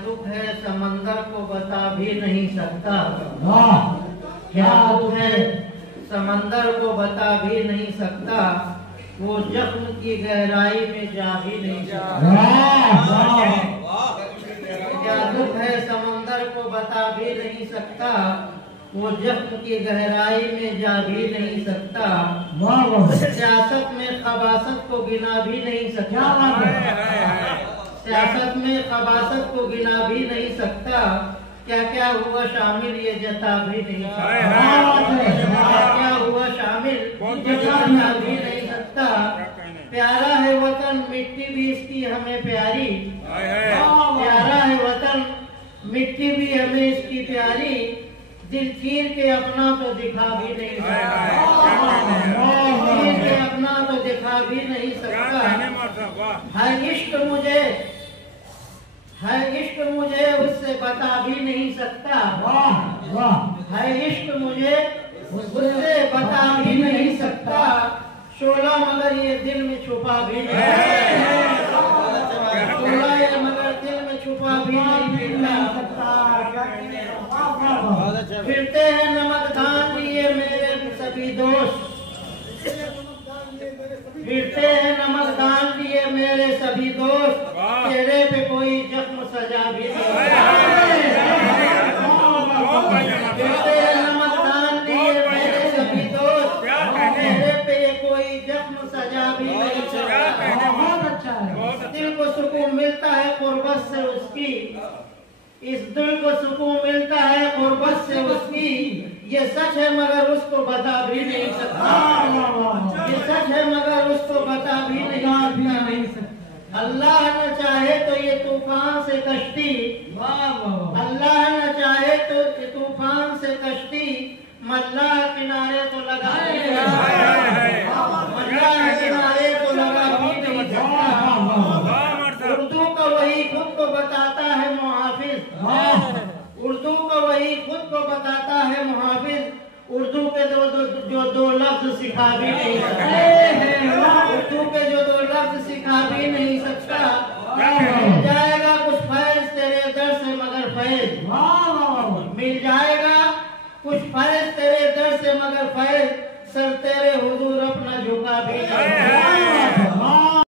दुख है समंदर को बता भी नहीं सकता। क्या दुख है समंदर को बता भी नहीं सकता, वो जख्म की गहराई में जा भी नहीं सकता। क्या दुख है समंदर को बता भी नहीं सकता, वो जख्म की गहराई में जा भी नहीं सकता। सियासत में खबासत को गिना भी नहीं सकता। सियासत में खबासत को गिना भी नहीं सकता। क्या क्या हुआ शामिल ये जता भी नहीं सकता। क्या क्या हुआ शामिल जता भी नहीं सकता। प्यारा है वतन मिट्टी भी इसकी हमें प्यारी। प्यारा है वतन मिट्टी भी हमें इसकी प्यारी। दिल चीर के अपना तो दिखा भी नहीं सकता। चीर के अपना तो दिखा भी नहीं सकता। है इश्क मुझे उससे बता भी नहीं सकता। है इश्क मुझे उससे बता भी नहीं सकता। शोला मगर ये दिल में छुपा भी नहीं सकता। शोला ये मगर दिल में छुपा भी नहीं सकता। फिरते हैं नमकदान लिए मेरे सभी दोस्त। फिरते हैं नमकदान लिए मेरे सभी दोस्त। चेहरे पे कोई जख्म सजा भी नहीं। फिरते हैं नमकदान लिए मेरे सभी दोस्त। चेहरे पे कोई जख्म सजा भी नहीं सकता। बहुत अच्छा है। दिल को सुकून मिलता है कुर्बत से उसकी। इस दिल को सुकून मिलता है कुर्बत से उसकी। ये सच है मगर उसको बता भी नहीं सकता। ये सच है मगर उसको बता भी नहीं सकता। अल्लाह न चाहे तो ये तूफान से कश्ती। अल्लाह न चाहे तो तूफान से कश्ती मल्लाह किनारे तो लगा मल्लाह किनारे तो लगा भी नहीं सकता। उर्दू का वही खुद को बताता है मुहाफिज। उर्दू को वही खुद को बताता है मुहाफिज। उर्दू के जो दो लफ्ज सिखा भी नहीं सकता। उर्दू के जो दो लफ्ज सिखा भी नहीं सकता। मिल जाएगा कुछ फैज तेरे दर से मगर फैज। मिल जाएगा कुछ फैज तेरे दर से मगर फैज। सर तेरे हुजूर अपना झुका भी नहीं।